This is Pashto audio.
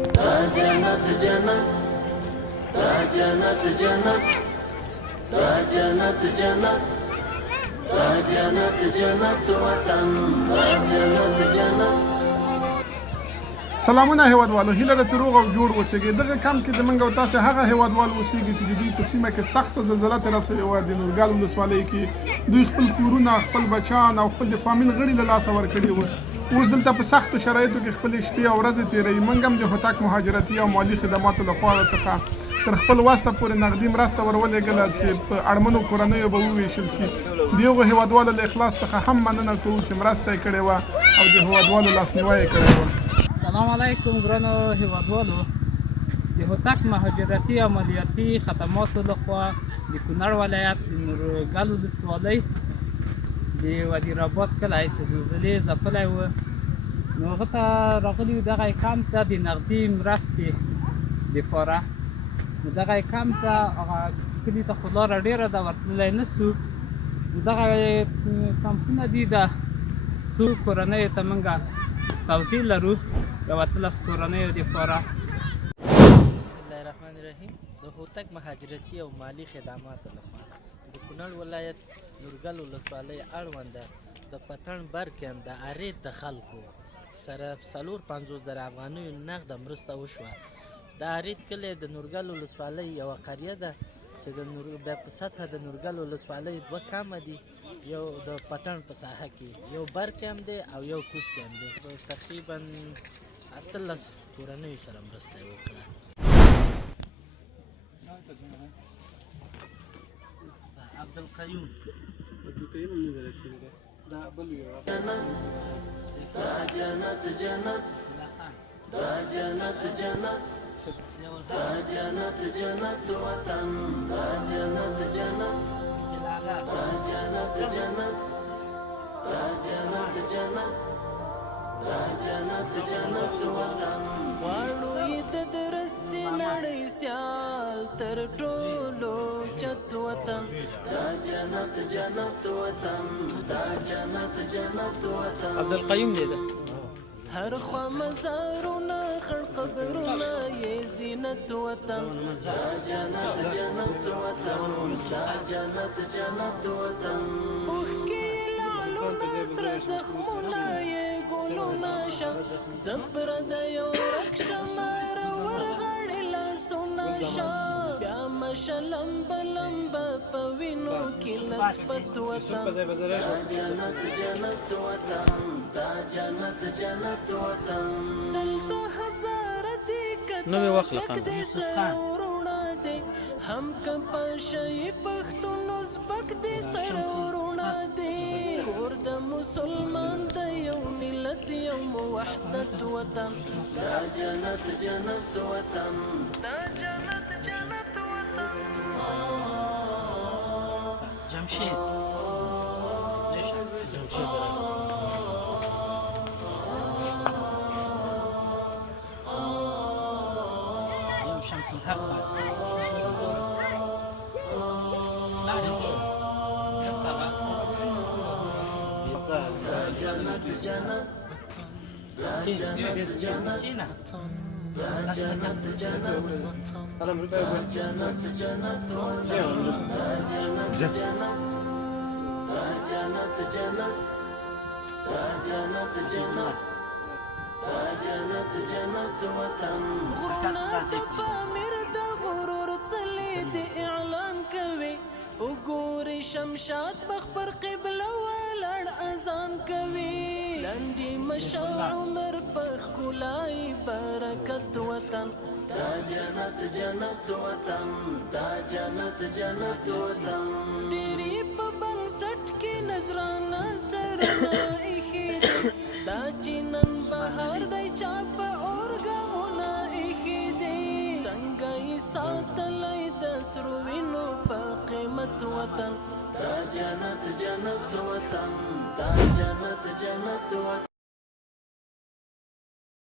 دا جنت جنت دا جنت جنت دا جنت جنت دا جنت جنت وطن دا جنت جنت. سلامونه هیوادوالو، هیله ده چې روغ او جوړ اوسېږئ. دغه کمپ کې زموږ او تاسې هغه هیوادوال اوسېږي چې د دوی په سیمه کې سخته زلزله تېره سوې وه. د نورګل ولسوالۍ کې دوی خپل کورونه، خپل بچیان او خپل د فامیل غړي له لاسه ورکړي وو. اوس دلته په سختو شرایطو کې خپلې شپې او ورځې تېروي. موږ هم د هوتک مهاجرتي او مالي خدماتو له خوا څخه تر خپل وسته پورې نغدي مرسته ورولېږله چې په اړمنو کورنیو به وویشل شي. د هغو هیوادوالو له اخلاص څخه هم مننه کوو چې مرسته یې کړې وه او د هیوادوالو لاسنیوی یې کړی وه. سلام علیکم ګرانو هیوادوالو. د هوتک مهاجرتي او مالیاتي خدماتو لخوا د کونړ ولایت د نورګل ولسوالۍ د وزیر آباد کلی چې زلزلې ځپلی و، نو هغه ته راغلي یو دغه کمپ ته د نغدي مرستې دپاره. نو دغه کمپ ته هغه کلي ته خو لاره ډېره ده، ورتللی نه سو. نو دغه کمپونه دي د څو کورنیو ته موږ توضیح لرو د 13 کورنیو دپاره. بسم الله الرحمن الرحیم. د هوتک مهاجرتي او مالی خدماتو لخوا د کونړ ولایت نورګل ولسوالۍ اړونده د پتن بر کې هم د ارید د خلکو سره 450,000 افغانیو نغده مرسته وشوه. د ارید کلی د نورګل ولسوالۍ یوه قریه ده چې په سطحه د نورګل ولسوالۍ 2 کامه دي. یو د پتن په ساحه کې یو بر کم دی او یو کوز کم دی. تقریبا 18 کورنیو سره مرسته یې وکړه. عبدالقیوم دا جنت جنت دا جنت جنت دا جنت جنت وطن دا جنت جنت دا جنت جنت دا جنت جنت دا جنت جنت وطن. غواړو یې د درستې نړۍ سیال تر ټولو چت وطن دا جنت جنت وطن دا جنت جنت وطن. عبدالقیوم دی ده. هر خوا مزارونه خړ قبرونه یې زینت وطن دا جنت جنت وطن دا جنت جنت وطن. اوښکې لعلونه سره زخمونه یې ګلونه شه زبره د یو ورک شمار ورغړې لاسونه شه بیا مشه لمبه لمبه په وینو کې لجپت وطن دا جنت جنت وطن دا جنت جنت وطن. دلته هزاره دي نوې وخت له کتک دې سره ورونه دي هم که په شی پښتون ازبک دې سره ورونه دي. کور د مسلمان د یو ملت یو موحدت وطن دا جنت جنت وطن دا جنت جنت وطن. جمشید شمس الحق جنت جنت دا جنت جنت دا جنت جنت دا جنت جنت دا جنت جنت دا جنت جنت دا جنت جنت دا جنت جنت وطن. غرونه د پامیر د غرور څلې د اعلان کوي وګوري شمشاد مخ پر قبله ولاړ اذان کوي. لنډي مشه عمر په ښکلای برکت وطن دا جنت جنت وطن دا جنت جنت وطن. ډېرې په بنسټ کې نظرانه سرونه ایښي دي دا چې نن بهار دی چا په اورګاونه ایښي دي. څنګه یې ساتلی د سرو وینو په قیمت وطن دا جنت جنت وطن دا جنت جنت وطن.